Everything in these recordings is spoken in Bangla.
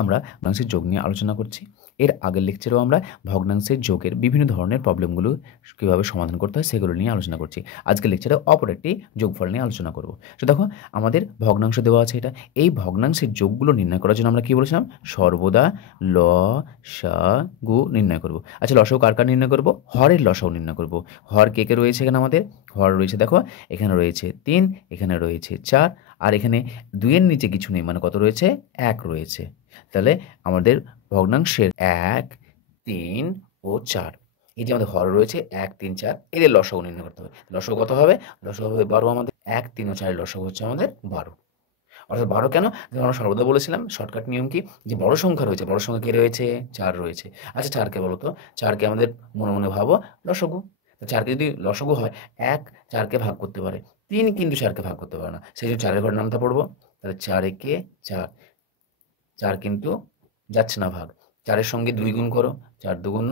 আমরা ভগ্নাংশের যোগ নিয়ে আলোচনা করছি। এর আগের লেকচারেও আমরা ভগ্নাংশের যোগের বিভিন্ন ধরনের প্রবলেমগুলো কীভাবে সমাধান করতে হয় সেগুলো নিয়ে আলোচনা করছি। আজকের লেকচারে অপর একটি যোগফল নিয়ে আলোচনা করব। তো দেখো আমাদের ভগ্নাংশ দেওয়া আছে এটা। এই ভগ্নাংশের যোগগুলো নির্ণয় করার জন্য আমরা কী বলেছিলাম? সর্বদা ল সা গু নির্ণয় করব। আচ্ছা লসাগু কার কার নির্ণয় করব? হরের লসাগু নির্ণয় করব। হর কে কে রয়েছে এখানে আমাদের? হর রয়েছে দেখো এখানে রয়েছে 3, এখানে রয়েছে 4, আর এখানে 2 এর নিচে কিছু নেই, মানে কত রয়েছে? 1 রয়েছে। তাহলে আমাদের ভগ্নাংশের 1, 3 ও 4 এই যে আমাদের হর রয়েছে 1, 3, 4 এদের লসাগু নির্ণয় করতে হবে। লসাগু কত হবে? লসাগু হবে 12 আমাদের। 1, 3 ও 4 এর লসাগু হচ্ছে আমাদের 12। অর্থাৎ 12 কেন? যেমন আমরা সর্বদা বলেছিলাম শর্টকাট নিয়ম কি? যে বড় সংখ্যা রয়েছে, বড় সংখ্যা কে রয়েছে? 4 রয়েছে। আচ্ছা 4 কে বলো তো? 4 কে আমাদের মনে মনে ভাবো লসাগু। 4 কে যদি লসাগু হয় 1 4 কে ভাগ করতে পারে, 3 কিন্তু 4 কে ভাগ করতে পারে না। সেই জন্য 4 এর ঘরে নামতা পড়বো। তাহলে 4 একে 4, 4 কিন্তু যাচ্ছে না ভাগ। 4 এর সঙ্গে 2 গুণ করো, 4 দুগুণ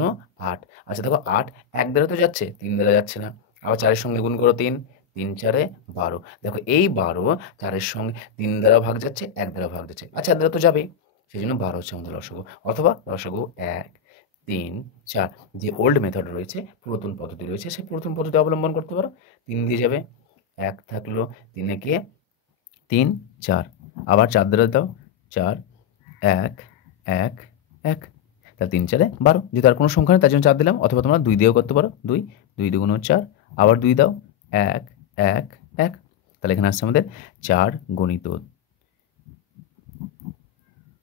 8। আচ্ছা দেখো 8 1 দ্বারা তো যাচ্ছে, 3 দ্বারা যাচ্ছে না। আবার 4 এর সঙ্গে গুণ করো 3, 3 4 12। দেখো এই 12 4 এর সঙ্গে 3 দ্বারা ভাগ যাচ্ছে, 1 দ্বারা ভাগ যাচ্ছে। আচ্ছা 1 দ্বারা তো যাবেই। সেজন্য 12 হচ্ছে আমাদের লসাগু। অথবা লসাগু 1, 3, 4 যে ওল্ড মেথড রয়েছে, পুরাতন পদ্ধতি রয়েছে, সেই পুরাতন পদ্ধতি অবলম্বন করতে পারো। 3 দিয়ে যাবে, 1 থাকলো, 3 একে 3, 4 আবার 4 দ্বারা দাও, 4, 1, 1, 1 তাহলে 3 4 12। যেহেতু আর কোনো সংখ্যা নেই তার জন্য 4 দিলাম। অথবা তোমরা 2 দিয়েও করতে পারো। 2, 2 দুগুণ 4, আবার 2 দাও, 1, 1, 1 তাহলে এখানে আসছে আমাদের 4 গণিত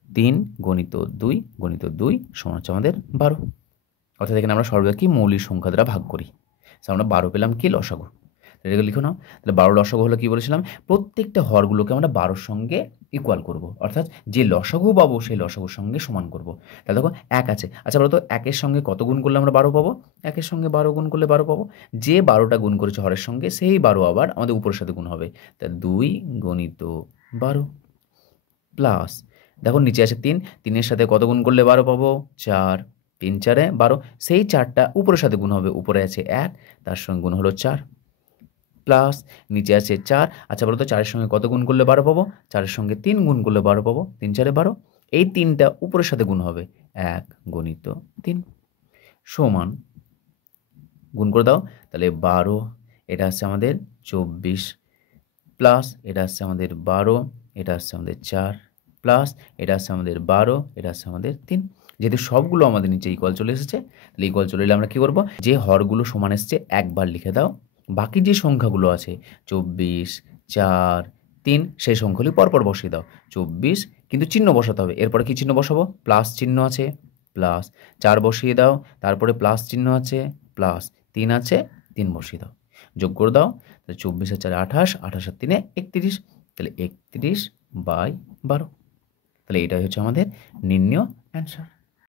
3 গণিত 2 গণিত 2 সমান হচ্ছে আমাদের 12। অর্থাৎ এখানে আমরা সর্বদা কি মৌলিক সংখ্যা দ্বারা ভাগ করি। আমরা 12 পেলাম কি? লসাগু। এটাকে লিখো নাও। তাহলে 12 লসাগু হলো কি বলেছিলাম? প্রত্যেকটা হরগুলোকে আমরা 12 র সঙ্গে ইকুয়াল করব। অর্থাৎ যে লসাগু পাবো সেই লসাগুর সঙ্গে সমান করব। তাহলে দেখো 1 আছে। আচ্ছা বলো তো 1 এর সঙ্গে কত গুণ করলে আমরা 12 পাবো? 1 এর সঙ্গে 12 গুণ করলে 12 পাবো। যে 12টা গুণ করেছে হরের সঙ্গে সেই 12 আবার আমাদের উপরের সাথে গুণ হবে। তাহলে 2 গণিত 12 প্লাস দেখো নিচে আছে 3, 3 এর সাথে কত গুণ করলে 12 পাবো? 4, 3 4 12। সেই 4টা উপরের সাথে গুণ হবে। উপরে আছে 1, তার সঙ্গে গুণ হলো 4 প্লাস নিচে আছে 4। আচ্ছা বলো তো 4 এর সঙ্গে কত গুণ করলে 12 পাবো? 4 এর সঙ্গে 3 গুণ করলে 12 পাবো। 3 4 12। এই 3টা উপরের সাথে গুণ হবে। 1 গণিত 3 সমান গুণ করে দাও। তাহলে 12 এটা হচ্ছে আমাদের 24 প্লাস এটা হচ্ছে আমাদের 12, এটা হচ্ছে আমাদের 4 প্লাস এটা হচ্ছে আমাদের 12, এটা হচ্ছে আমাদের 3। যেহেতু সবগুলো আমাদের নিচে ইকুয়াল চলে এসেছে, তাহলে ইকুয়াল চলে এলে আমরা কী করবো? যে হরগুলো সমান এসছে একবার লিখে দাও। বাকি যে সংখ্যাগুলো আছে 24, 4, 3 সেই সংখ্যাগুলি পরপর বসিয়ে দাও। 24 কিন্তু চিহ্ন বসাতে হবে। এরপরে কী চিহ্ন বসাবো? প্লাস চিহ্ন আছে, প্লাস 4 বসিয়ে দাও। তারপরে প্লাস চিহ্ন আছে, প্লাস 3 আছে, 3 বসিয়ে দাও। যোগ করে দাও। তাহলে 24 আর 4 28, 28 আর 3 31। তাহলে 31/12। তাহলে এটাই হচ্ছে আমাদের নির্ণয় অ্যান্সার।